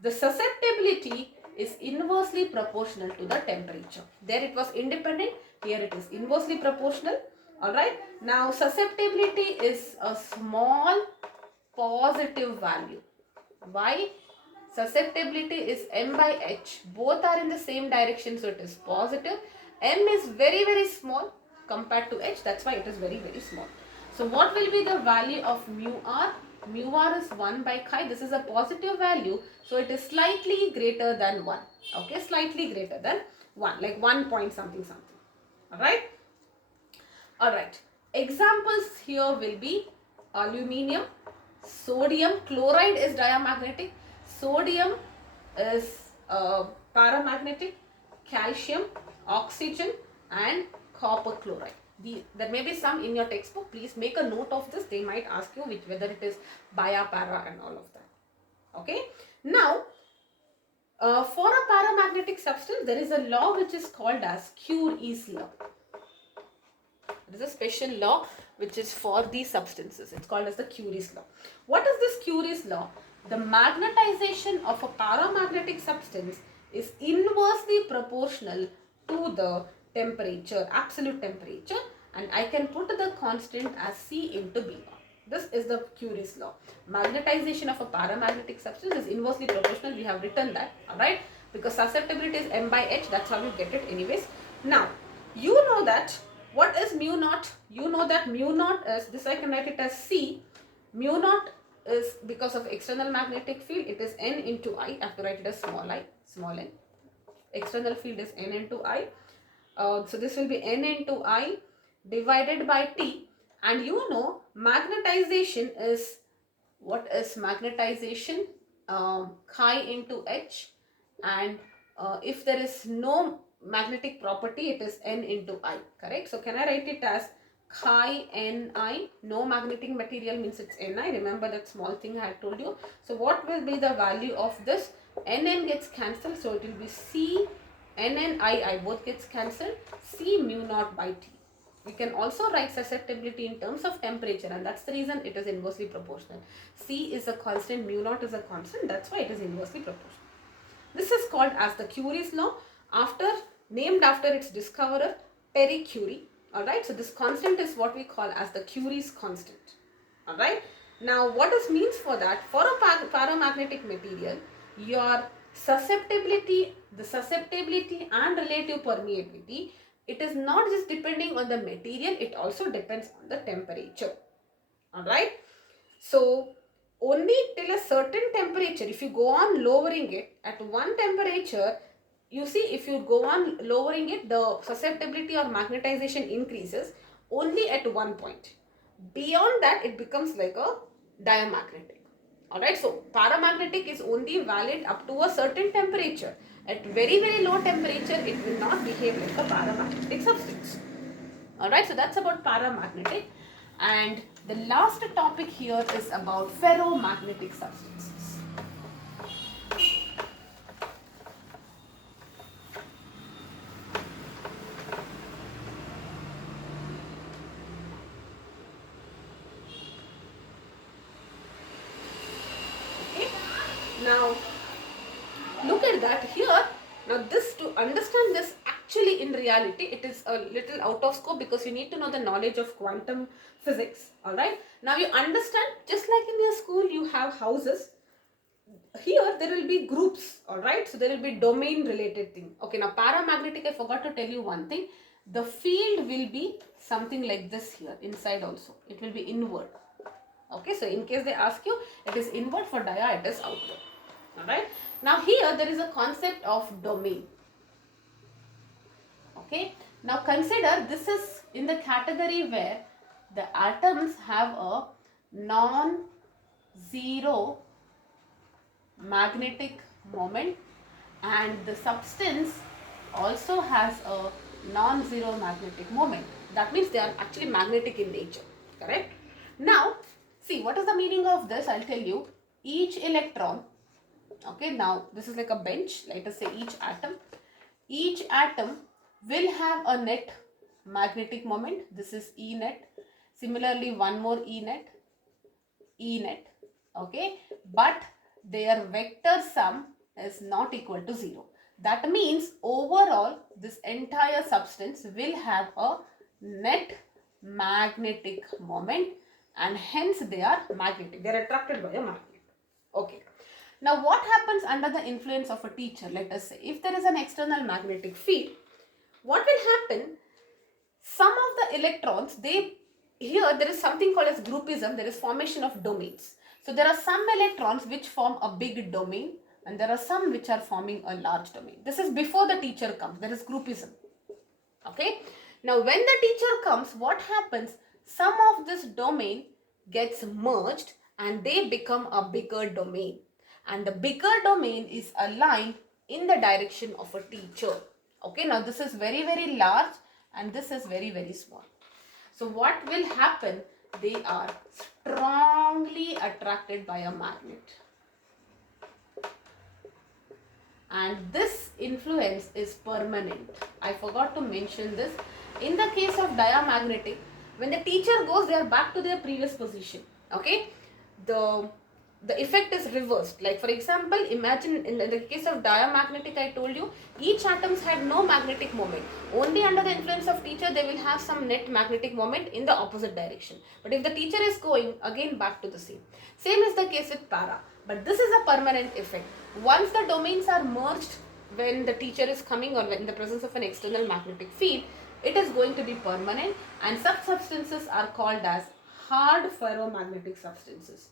The susceptibility is inversely proportional to the temperature. There it was independent, here it is inversely proportional. Alright. Now susceptibility is a small positive value. Why? Susceptibility is m by h. Both are in the same direction, so it is positive. M is very small compared to h. That's why it is very small. So what will be the value of mu r? Mu r is 1 by chi. This is a positive value. So it is slightly greater than 1. Okay, slightly greater than 1. Like 1 point something. Alright. Alright. Examples here will be aluminium, sodium, chloride is diamagnetic, sodium is paramagnetic, calcium, oxygen and copper chloride. There may be some in your textbook. Please make a note of this. They might ask you whether it is dia, para and all of that. Okay. Now, for a paramagnetic substance, there is a law which is called as Curie's law. There is a special law which is for these substances. It's called as the Curie's law. What is this Curie's law? The magnetization of a paramagnetic substance is inversely proportional to the temperature, absolute temperature, and I can put the constant as C into B. This is the Curie's law. Magnetization of a paramagnetic substance is inversely proportional. We have written that, alright, because susceptibility is m by h. That's how you get it anyways. Now, you know that what is mu naught? You know that mu naught is, this I can write it as C. Mu naught is because of external magnetic field. It is n into I. I have to write it as small n. External field is n into I. So this will be n into I divided by T. And you know magnetization is, what is magnetization? Chi into H. And if there is no magnetic property, it is n into I, correct? So can I write it as chi Ni? No magnetic material means it's Ni. Remember that small thing I had told you. So what will be the value of this? Nn gets cancelled, so it will be C Nni both gets cancelled, C mu naught by T. We can also write susceptibility in terms of temperature, and that's the reason it is inversely proportional. C is a constant, mu naught is a constant, that's why it is inversely proportional. This is called as the Curie's law, named after its discoverer, Pierre Curie. Alright, so this constant is what we call as the Curie's constant. Alright, now what this means for that, for a paramagnetic material, your susceptibility and relative permeability, it is not just depending on the material, it also depends on the temperature. Alright, so only till a certain temperature, if you go on lowering it at one temperature, you see, if you go on lowering it, the susceptibility or magnetization increases only at one point. Beyond that, it becomes like a diamagnetic. Alright, so paramagnetic is only valid up to a certain temperature. At very, very low temperature, it will not behave like a paramagnetic substance. Alright, so that's about paramagnetic. And the last topic here is about ferromagnetic substances. Okay, now look at that here. Now this, to understand this, actually in reality it is a little out of scope because you need to know the knowledge of quantum physics. Alright, now you understand, just like in your school you have houses, here there will be groups. Alright, so there will be domain related thing. Okay, now paramagnetic, I forgot to tell you one thing. The field will be something like this here inside also. It will be inward. Okay, so in case they ask you, it is inward, for dia it is outward. Alright, now here there is a concept of domain. Okay, now consider this is in the category where the atoms have a non-zero magnetic moment and the substance also has a non-zero magnetic moment. That means they are actually magnetic in nature, correct? Now see, what is the meaning of this? I'll tell you. Each electron, okay, now this is like a bench, let us say each atom will have a net magnetic moment. This is E net. Similarly, one more E net, okay, but their vector sum is not equal to 0. That means overall this entire substance will have a net magnetic moment and hence they are magnetic. They are attracted by a magnet. Okay. Now what happens under the influence of a teacher? Let us say if there is an external magnetic field, what will happen? Some of the electrons, here there is something called as groupism, there is formation of domains. So there are some electrons which form a big domain and there are some which are forming a large domain. This is before the teacher comes, there is groupism. Okay. Now when the teacher comes, what happens? Some of this domain gets merged and they become a bigger domain. And the bigger domain is aligned in the direction of a teacher. Okay, now this is very, very large and this is very, very small. So what will happen? They are strongly attracted by a magnet. And this influence is permanent. I forgot to mention this. In the case of diamagnetic, when the teacher goes, they are back to their previous position. Okay, the effect is reversed. Like for example, imagine in the case of diamagnetic, I told you each atoms had no magnetic moment. Only under the influence of teacher they will have some net magnetic moment in the opposite direction. But if the teacher is going, again back to the same. Same is the case with para. But this is a permanent effect. Once the domains are merged when the teacher is coming or in the presence of an external magnetic field, it is going to be permanent, and such substances are called as hard ferromagnetic substances.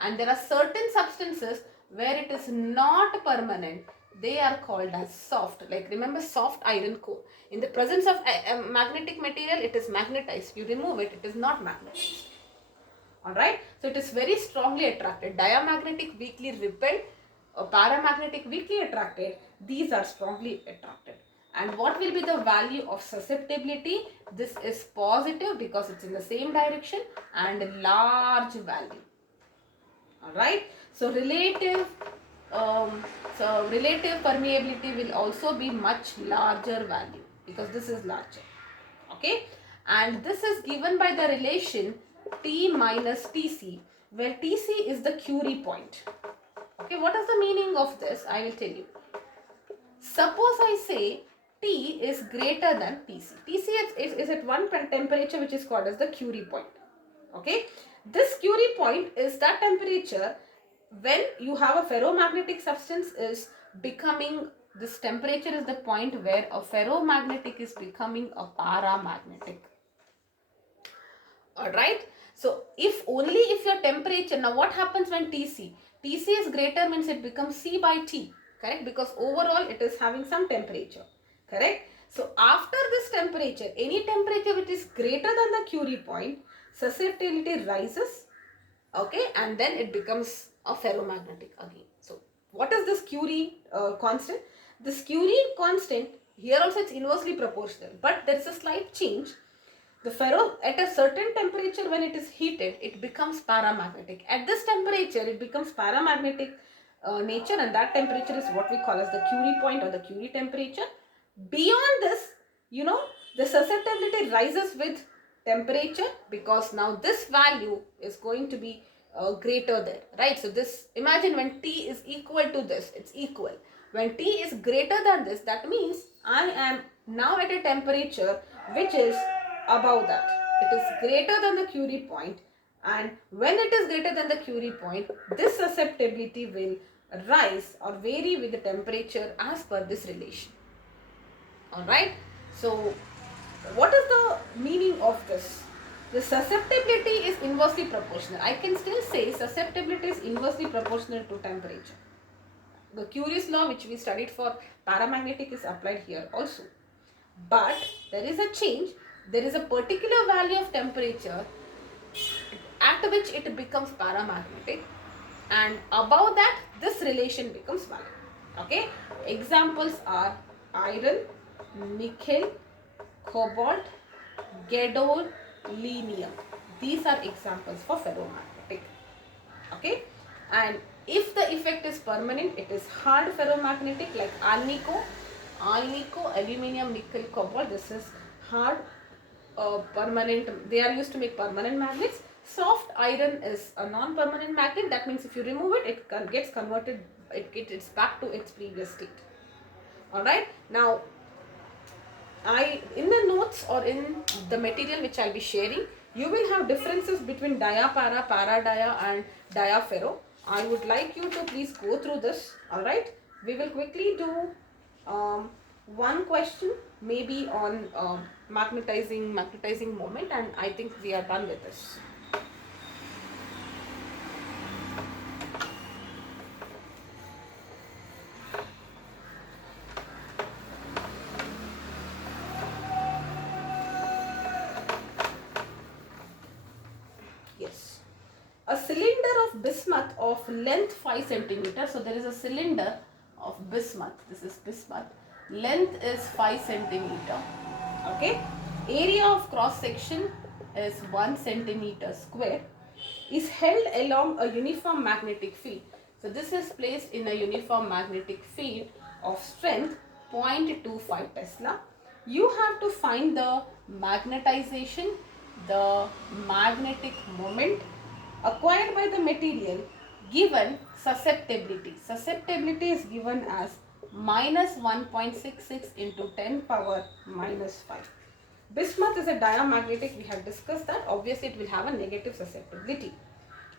And there are certain substances where it is not permanent, they are called as soft. Like remember soft iron core. In the presence of a magnetic material, it is magnetized. You remove it, it is not magnetized. Alright, so it is very strongly attracted. Diamagnetic weakly repelled, paramagnetic weakly attracted. These are strongly attracted. And what will be the value of susceptibility? This is positive because it's in the same direction and large value. Alright, so relative permeability will also be much larger value because this is larger. Okay, and this is given by the relation T minus Tc, where Tc is the Curie point. Okay, what is the meaning of this? I will tell you. Suppose I say T is greater than Tc. Tc is at one temperature which is called as the Curie point. Okay, this Curie point is that temperature when you have a ferromagnetic substance is becoming, this temperature is the point where a ferromagnetic is becoming a paramagnetic. Alright, so if only if your temperature, now what happens when Tc is greater means it becomes C by T, correct, because overall it is having some temperature, correct. So after this temperature, any temperature which is greater than the Curie point, susceptibility rises, okay, and then it becomes a ferromagnetic again. So what is this Curie constant? This Curie constant, here also it's inversely proportional, but there is a slight change. The ferro at a certain temperature when it is heated, it becomes paramagnetic. At this temperature, it becomes paramagnetic nature, and that temperature is what we call as the Curie point or the Curie temperature. Beyond this, you know, the susceptibility rises with temperature, because now this value is going to be greater there, right? So this, imagine when T is equal to this, it's equal. When T is greater than this, that means I am now at a temperature which is above that. It is greater than the Curie point, and when it is greater than the Curie point, this susceptibility will rise or vary with the temperature as per this relation. Alright, so what is the meaning of this? The susceptibility is inversely proportional. I can still say susceptibility is inversely proportional to temperature. The Curie's law which we studied for paramagnetic is applied here also. But there is a change. There is a particular value of temperature at which it becomes paramagnetic, and above that this relation becomes valid. Okay, examples are iron, nickel, cobalt, gadol, selenium. These are examples for ferromagnetic. Okay, and if the effect is permanent, it is hard ferromagnetic like alnico, aluminium, nickel, cobalt. This is hard permanent. They are used to make permanent magnets. Soft iron is a non-permanent magnet. That means if you remove it, it gets converted. It's back to its previous state. All right. Now, in the notes or in the material which I'll be sharing, you will have differences between dia para, para dia, and dia ferro. I would like you to please go through this. All right. We will quickly do one question, maybe on magnetizing moment, and I think we are done with this. Yes, a cylinder of bismuth of length 5 centimeters. So there is a cylinder of bismuth. This is bismuth. Length is 5 centimeter. Okay. Area of cross section is 1 centimeter square. Is held along a uniform magnetic field. So this is placed in a uniform magnetic field of strength 0.25 Tesla. You have to find the magnetization, the magnetic moment acquired by the material given susceptibility. Susceptibility is given as minus 1.66 into 10 power minus 5. Bismuth is a diamagnetic. We have discussed that. Obviously, it will have a negative susceptibility.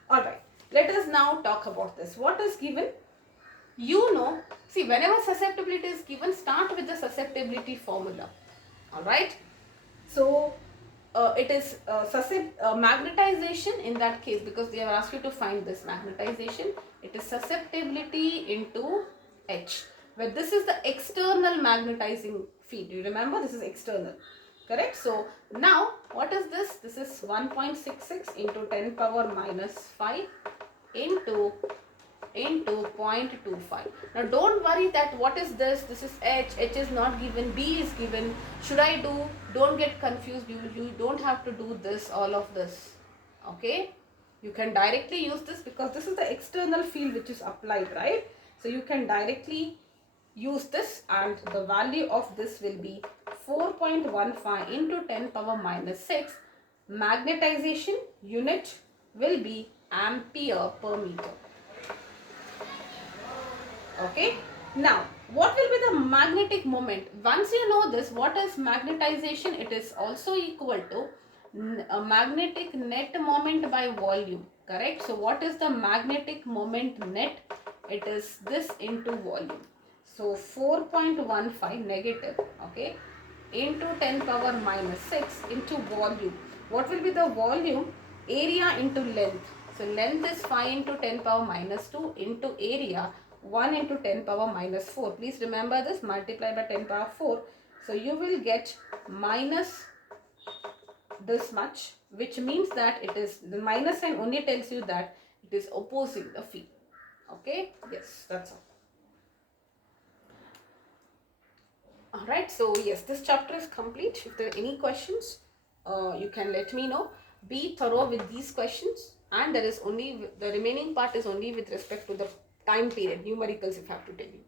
Alright, let us now talk about this. What is given? You know, see, whenever susceptibility is given, start with the susceptibility formula. Alright, so it is magnetization in that case, because they have asked you to find this magnetization. It is susceptibility into H, where this is the external magnetizing field. You remember, this is external. Correct? So now what is this? This is 1.66 into 10 power minus 5 into 0.25. Now don't worry that what is this? This is H. H is not given. B is given. Should I do? Don't get confused. You don't have to do this, all of this. Okay? You can directly use this because this is the external field which is applied, right? So you can directly use this, and the value of this will be 4.15 into 10 power minus 6, magnetization unit will be ampere per meter. Okay. Now, what will be the magnetic moment? Once you know this, what is magnetization? It is also equal to a magnetic net moment by volume. Correct? So, what is the magnetic moment net? It is this into volume. So, 4.15 negative, okay, into 10 power minus 6 into volume. What will be the volume? Area into length. So length is 5 into 10 power minus 2 into area 1 into 10 power minus 4. Please remember this, multiply by 10 power 4. So you will get minus this much, which means that it is, the minus sign only tells you that it is opposing the field. Okay, yes, that's all. Alright, so yes, this chapter is complete. If there are any questions, you can let me know. Be thorough with these questions, and there is only, the remaining part is only with respect to the time period, numericals if I have to tell you.